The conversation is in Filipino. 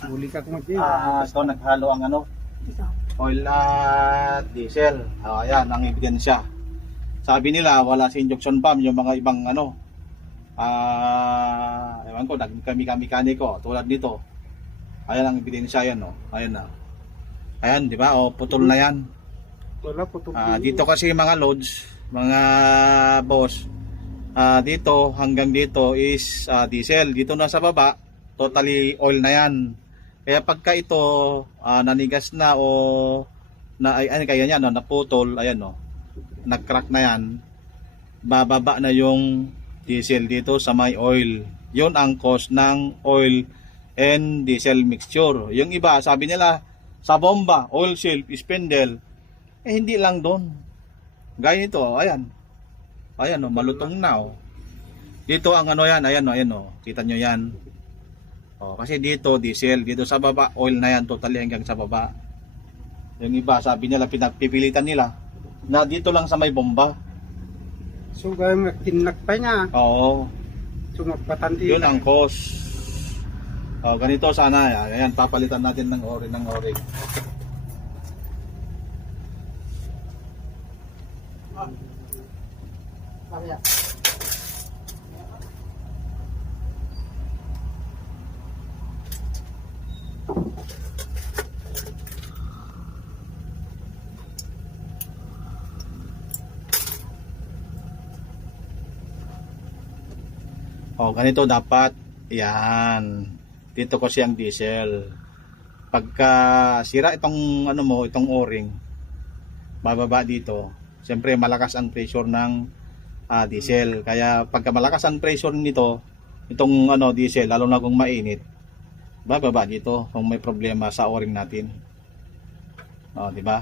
Huli ka kung Ito naghalo ang ano, oil at diesel. Ayan ang ebidensya. Sabi nila wala si injection pump yung mga ibang ano. Ewan ko, kami mekaniko tulad nito. Ayan ang ebidensya yan, oh. Ayan na. Ayan, di ba? O putol na yan. Wala putol. Dito kasi mga loads, mga boss, dito hanggang dito is diesel. Dito na sa baba, totally oil na yan. Kaya pagka ito nanigas na o kaya yan, naputol, ayan o, nag-crack na yan, bababa na yung diesel dito sa may oil. Yun ang cause ng oil and diesel mixture. Yung iba, sabi nila, sa bomba, oil seal, spindle, hindi lang doon. Gaya nito, ayan. Ayan o, malutong na o. Dito ang ano yan, ayan o, kita nyo yan. Kasi dito diesel, dito sa baba oil na yan, totally hanggang sa baba. Yung iba sabi nila, pinagpipilitan nila na dito lang sa may bomba. So gaya tinakpay niya. Oo. So magpatanti. Yun ang cause. Ganito sana, ayan, papalitan natin ng o-ring. Ganito dapat. Yan. Dito kasi ang diesel. Pagka sira itong ano mo, itong o-ring, bababa dito. Siyempre malakas ang pressure ng diesel. Kaya pagka malakas ang pressure nito, itong ano diesel, lalo na kung mainit, bababa dito kung may problema sa o-ring natin. Di ba?